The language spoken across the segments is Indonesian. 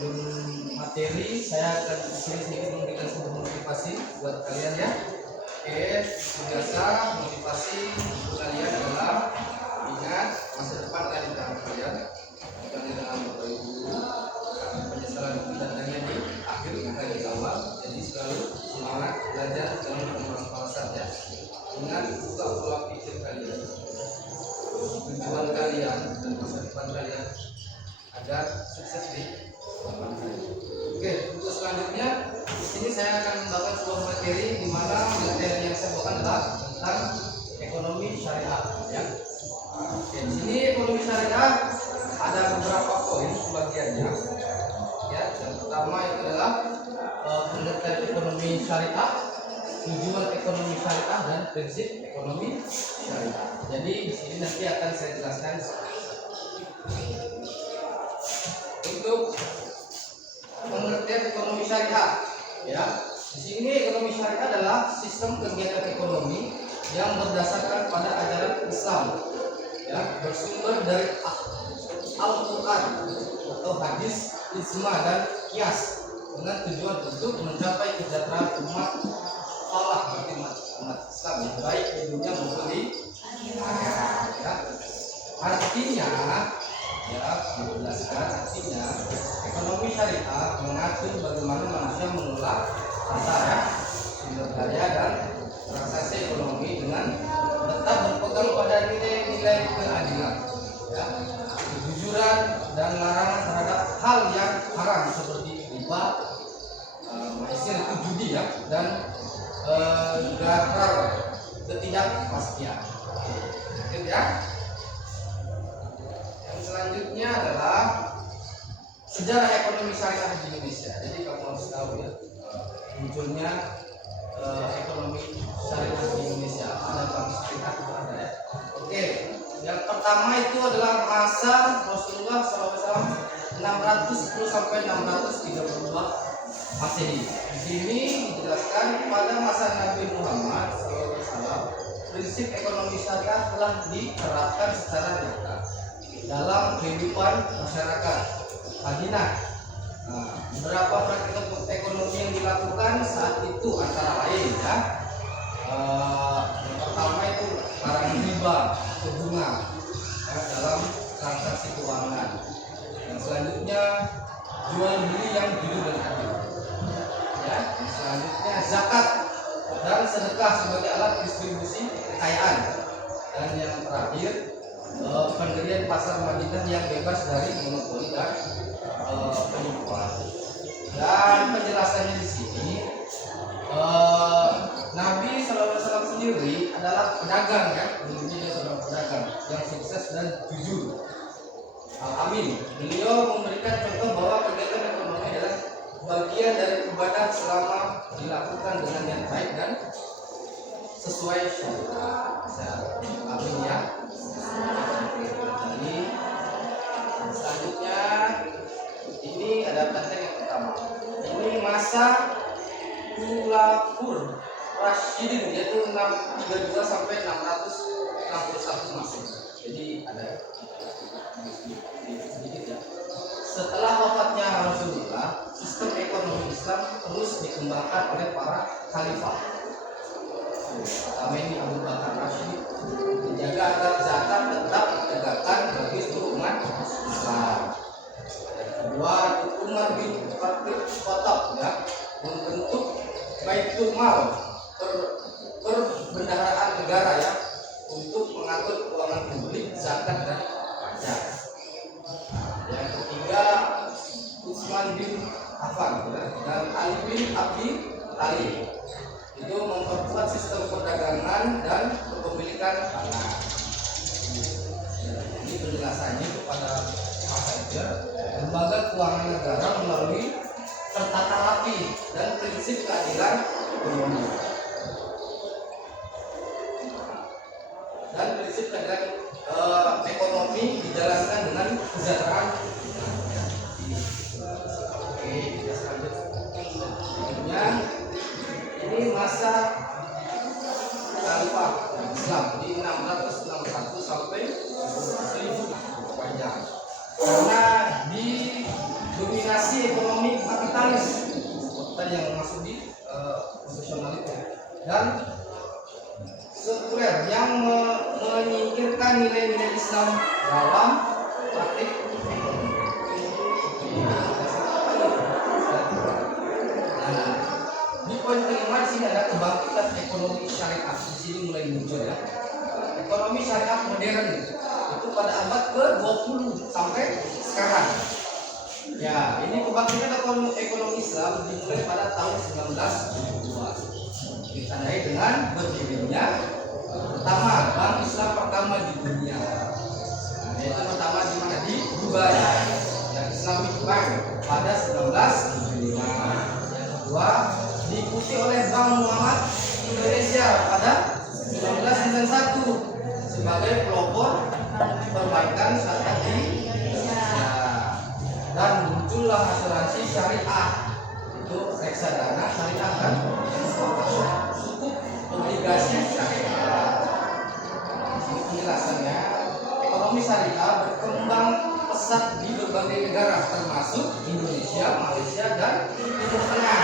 sebelum materi saya akan sedikit memberikan sebuah motivasi buat kalian ya. Oke, biasa motivasi untuk kalian adalah ingat masa depan ada di tangan kalian, bukan di tangan Bapak Ibu. Penyesalan datangnya di akhir bukan di awal. Jadi selalu semangat belajar jangan bermalas-malasan ya. Ingat buka pola pikir kalian, tujuan kalian dan masa depan kalian agar sukses di depan kalian. Oke, untuk selanjutnya di sini saya akan membawakan sebuah materi di mana materi yang saya bawakan adalah tentang ekonomi syariah ya. Oke, di sini ekonomi syariah ada beberapa poin pembagiannya. Ya, yang pertama itu adalah pengertian ekonomi syariah, tujuan ekonomi syariah dan prinsip ekonomi syariah. Jadi di sini nanti akan saya jelaskan untuk pengertian ekonomi syariah. Ya, di sini ekonomi syariah adalah sistem kegiatan ekonomi yang berdasarkan pada ajaran Islam, ya, bersumber dari Al-Quran atau hadis, ijma dan qiyas dengan tujuan untuk mencapai kesejahteraan umat Allah, umat Islam yang baik di dunia maupun di akhirat. Ya. Artinya, ya, menjelaskan artinya ekonomi syariah mengatur bagaimana manusia mengelola harta ya, sumber daya dan transaksi ekonomi dengan tetap berpegang pada nilai-nilai keadilan, ya, kejujuran dan larangan terhadap hal yang haram seperti riba, maisir itu judi ya, dan garar ketidakpastian. Oke ya. Yang selanjutnya adalah sejarah ekonomi syariah di Indonesia. Jadi kamu harus tahu ya, munculnya ekonomi syariah di Indonesia. Ada bank syariah itu ada ya. Oke, yang pertama itu adalah masa Rasulullah SAW 610 sampai 632 Masehi. Di sini dijelaskan pada masa Nabi Muhammad SAW prinsip ekonomi syariah telah diterapkan secara nyata dalam kehidupan masyarakat Madinah. Beberapa praktik ekonomi yang dilakukan saat itu antara lain ya, yang pertama itu barang riba atau bunga ya, dalam transaksi keuangan. Yang selanjutnya jual beli yang jujur dan adil. Ya, yang selanjutnya zakat dan sedekah sebagai alat distribusi kekayaan. Dan yang terakhir pendirian pasar Madinah yang bebas dari monopoli dan penipuan. Dan penjelasannya di sini, Nabi SAW sendiri adalah pedagang ya, dulunya dia seorang pedagang yang sukses dan jujur. Amin. Beliau memberikan contoh bahwa kegiatan ekonomi adalah bagian dari ibadah selama dilakukan dengan yang baik dan sesuai syariat. Amin ya. Jadi selanjutnya ini ada tanda yang pertama. Ini masa Khulafaur Rasyidin, yaitu 632 sampai 661 Masehi. Jadi ada sedikit ya. Setelah wafatnya Rasulullah, sistem ekonomi Islam terus dikembangkan oleh para khalifah. Pertama ini Abu Bakar Rashid menjaga agar zakat tetap ditegakkan bagi seluruh umat Islam. Yang kedua, Umar bin Khattab ya, membentuk Baitul Mal, perbendaharaan negara ya, untuk mengatur keuangan publik, zakat dan pajak. Yang ketiga, Utsman bin Affan ya, dan Ali bin Abi Thalib itu memperkuat sistem perdagangan dan kepemilikan tanah. Ini penjelasannya kepada masyarakat. Lembaga keuangan negara melalui tertata rapi dan prinsip keadilan ekonomi. Dan prinsip keadilan ekonomi dijalankan dengan kesejahteraan. Oke, kita selanjutnya. Ini masa Khalifah Islam di 661 sampai 1000 panjang. Karena didominasi dan sekuler yang menyingkirkan nilai-nilai Islam dalam praktik ekonomi. Nah, di poin kelima di sini ada kebangkitan ekonomi syariah. Di sini mulai muncul ya. Ekonomi syariah modern itu pada abad ke-20 sampai sekarang. Ya, ini kebangkitan ekonomi Islam dimulai pada tahun 1972. Ditandai dengan berdirinya pertama bank Islam pertama di dunia. Nah, yaitu pertama di mana, di Dubai, dan Islamic Bank pada 1975. Yang kedua diikuti oleh Bank Muhammad Indonesia pada 1991 sebagai pelopor perbankan syariah di Indonesia. Dan muncullah asuransi syariah, itu reksadana syariah kan, sukuk obligasi syariah. Ini penjelasannya. Ekonomi syariah berkembang pesat di berbagai negara termasuk Indonesia, Malaysia, dan Timur Tengah.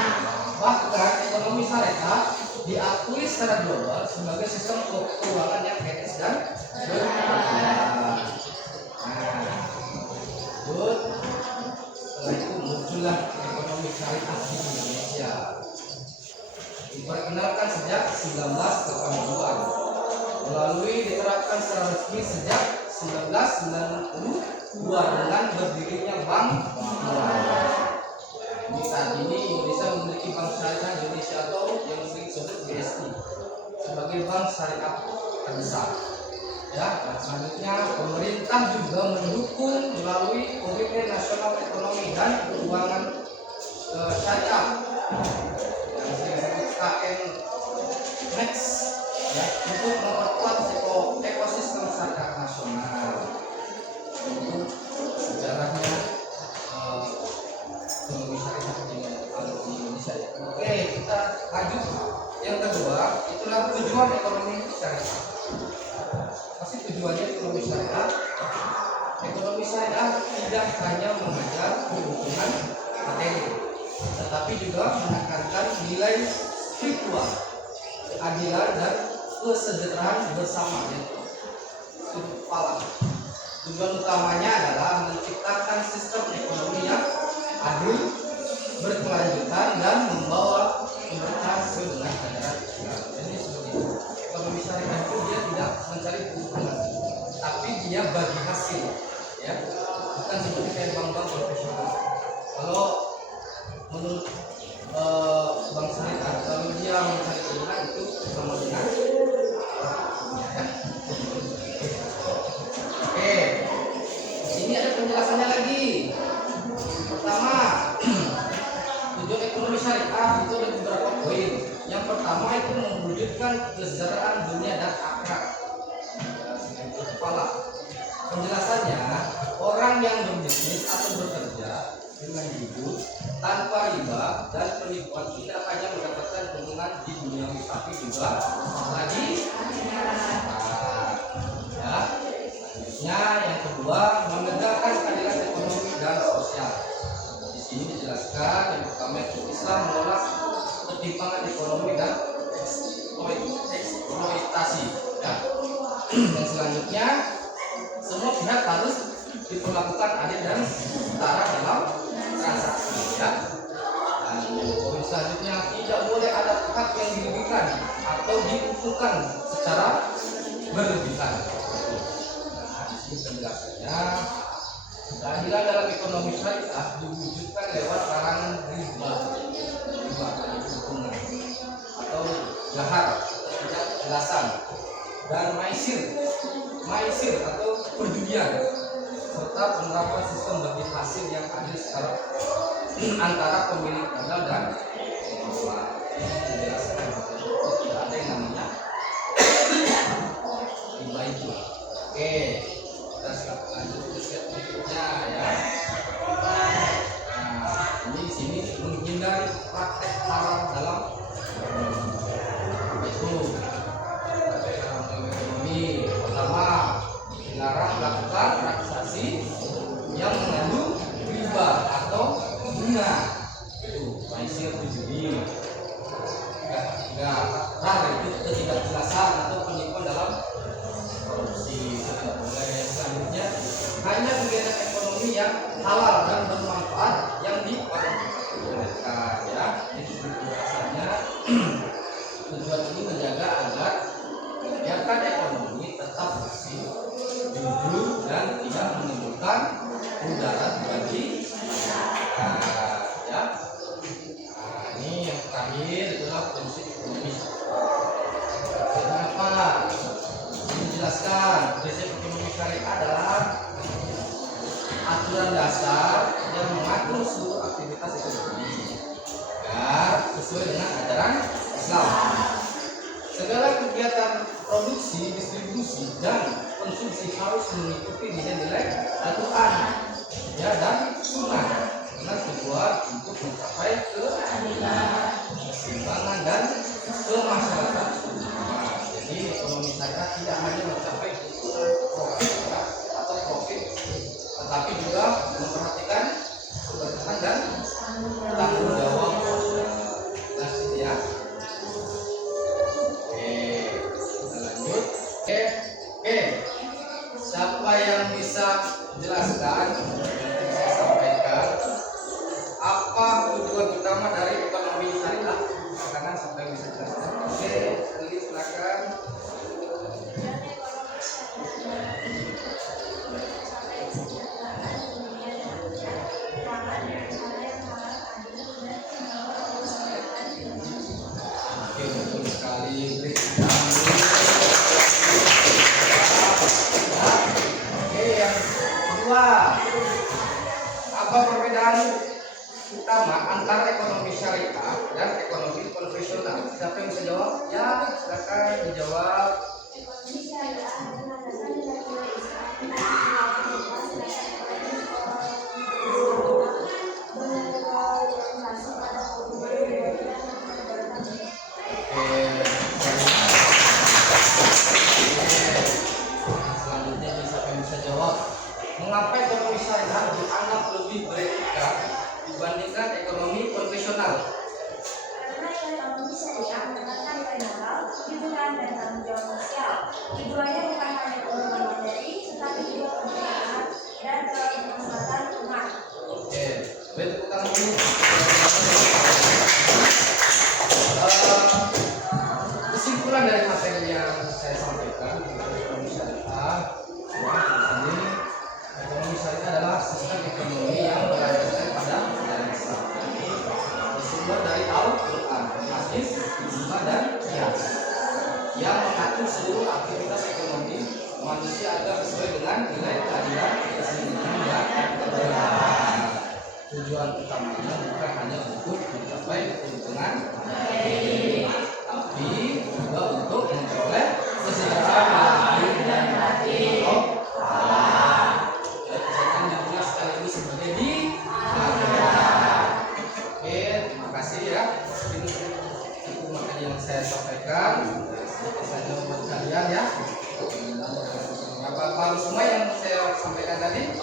Bahkan ekonomi syariah diakui secara global sebagai sistem keuangan yang etis dan berkeadilan. Good. Setelah itu muncullah ekonomi syariah di Indonesia. Diperkenalkan sejak 1980-an, melalui diterapkan secara resmi sejak 1992 dengan berdirinya Bank Muamalah. Ini saat ini Indonesia memiliki Bank Syariah Indonesia atau yang sering disebut BSI sebagai bank syariah terbesar. Ya, dan selanjutnya pemerintah juga mendukung melalui Komite Nasional Ekonomi dan Keuangan Syariah yang sering disebut KNEX, ya, untuk memperkuat ekosistem syariah nasional. Itu sejarahnya ekonomi syariah di Indonesia. Oke, kita lanjut. Yang kedua, itulah tujuan ekonomi syariah. Pasti tujuannya ekonomi syariah. Ekonomi syariah tidak hanya mengajar keuntungan materi, tetapi juga menekankan nilai spiritual, keadilan, dan kesejahteraan bersama, yaitu falah. Tujuan utamanya adalah menciptakan sistem ekonomi yang adil, berkelanjutan, dan membawa keberkahan sesuai dengan ajaran Islam. Jadi seperti itu. Ekonomi syariah itu dia tidak mencari keuntungan, tapi dia bagi hasil, ya, bukan seperti kayak bank-bank profesional. Kalau menurut bank syariah, kalau dia mencari keuntungan itu sama dengan Oke, sini ada penjelasannya lagi. Pertama, tujuan ekonomi syariah itu ada beberapa poin. Yang pertama itu mewujudkan kesejahteraan dunia dan akhirat. Kepala. Penjelasannya, orang yang berbisnis atau bekerja dengan jujur tanpa riba dan penipuan tidak hanya mendapatkan keuntungan di dunia tapi juga lagi ya. Yang kedua, menegakkan keadilan ekonomi dan sosial. Di sini dijelaskan yang pertama itu Islam menolak ketimpangan ekonomi dan eksploitasi. Ya. Dan selanjutnya, semua pihak harus diperlakukan adil dan setara dalam transaksi. Ya. Dan poin selanjutnya, tidak boleh ada pihak yang dirugikan atau diuntungkan secara berlebihan. Penjelasannya, keadilan dalam ekonomi syariah diwujudkan lewat larangan riba atau gahar tidak kejelasan, dan maisir atau perjudian, serta penerapan sistem bagi hasil yang adil secara antara pemilik modal dan pengelola. Penjelasan tidak ada yang namanya riba itu. Oke. Lanjut ke slide berikutnya ya. Nah, ini di sini menghindari praktek haram dalam itu. Praktek haram dalam ekonomi. Pertama, dilarang melakukan transaksi yang mengandung riba atau bunga. Itu maisir judi. Enggak yang halal dan bermanfaat yang diperbolehkan ya. Jadi biasanya tujuan ini menjaga agar kegiatan ekonomi tetap bersih, jujur dan tidak menimbulkan mudarat bagi masyarakat ya. Nah, ini yang terakhir adalah prinsip ekonomi. Kenapa? Dijelaskan prinsip ekonomi syariah adalah aturan dasar yang mengatur seluruh aktivitas ekonomi agar sesuai dengan ajaran Islam. Segala kegiatan produksi, distribusi, dan konsumsi harus mengikuti nilai-nilai Al-Quran ya, dan Sunnah dengan tujuan untuk mencapai keadilan, keseimbangan, dan kemaslahatan semua. Jadi ekonomi syariah tidak hanya mencapai profit ya, atau profit, tetapi juga memperhatikan keberkahan dan tanggung jawab. Lanjut ya. Kita lanjut. Oke. Siapa yang bisa jelaskan yang saya sampaikan apa tujuan utama dari ekonomi syariah? Silakan sampai bisa jelaskan. Oke, Eli silakan. Oke, betul sekali. Oke, yang kedua, apa perbedaan utama antara ekonomi syariah dan ekonomi konvensional? Siapa yang bisa jawab? Ya, silakan dijawab. Ekonomi syariah menandakan nilai-nilai Islam berorientasi pada hubungan dan kedaulatan. Selanjutnya siapa yang bisa jawab? Mengapa ekonomi syariah dianggap lebih beretika dibandingkan ekonomi konvensional? Karena ekonomi syariah menekankan nilai moral, kejujuran, dan tanggung jawab sosial. Tujuannya bukan hanya keuntungan materi, tetapi juga keberkahan dan kemaslahatan umat. Oke, baik, tepuk tangan dulu. Kesimpulan dari materi yang saya sampaikan tentang ekonomi syariah, ini ekonomi syariah adalah sistem ekonomi yang berlandaskan pada ajaran Islam, bersumber dari Al-Quran, hadis, ijma, dan qiyas, yang mengatur seluruh aktivitas ekonomi manusia agar sesuai dengan nilai keadilan, keseimbangan, dan keberkahan. Tujuan utamanya bukan hanya untuk mencapai keuntungan materi, tapi juga untuk memperoleh kesejahteraan lahir dan batin. Kesejahteraan di dunia sekaligus sebagai di akhirat. Oke, terima kasih ya. Itu materi yang saya sampaikan. Sedikit saja buat kalian ya. Bapak-bapak semua yang saya sampaikan tadi.